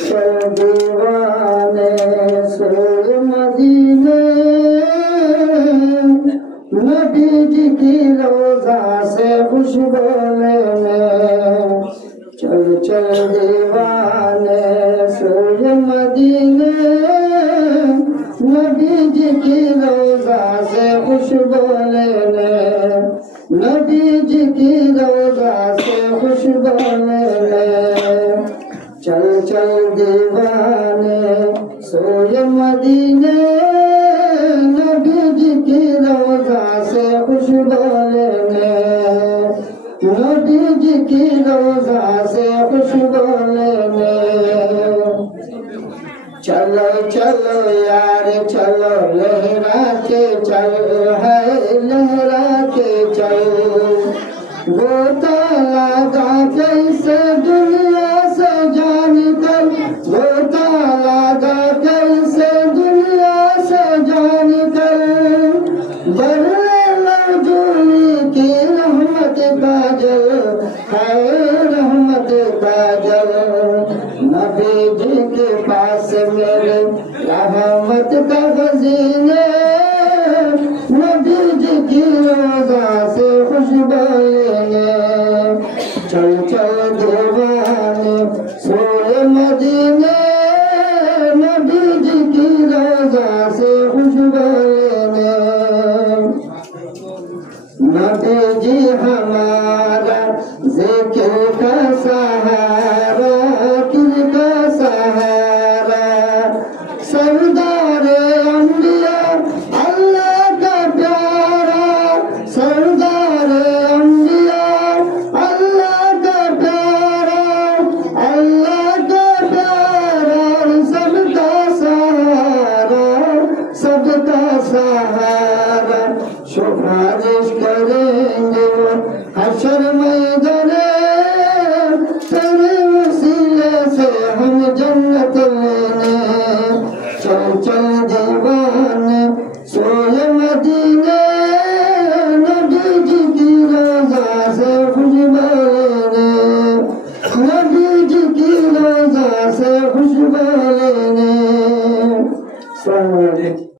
چل دیوانے سوئے مدینے نبی جی کی روضہ سے خوشبو لینے چل چل دیوانے سوئے مدینے نبی جی کی روضہ سے خوشبو لینے نبی جی کی روضہ سے خوشبو لینے چل چل دیوانے سوئے مدینے نبی جی کی روضہ سے خوشبو لینے نبی جی کی روضہ سے خوشبو لینے چلو چلو یار چلو لہرا کے چل ہے لہرا کے چل غوطہ لگا کیسے دنیا سے جان کر غوطہ لگا کیسے دنیا سے جان کر برے لوجولی کی رحمت کا جل ہے رحمت کا جل نبی جی کے پاس میرے رحمت کا خزینے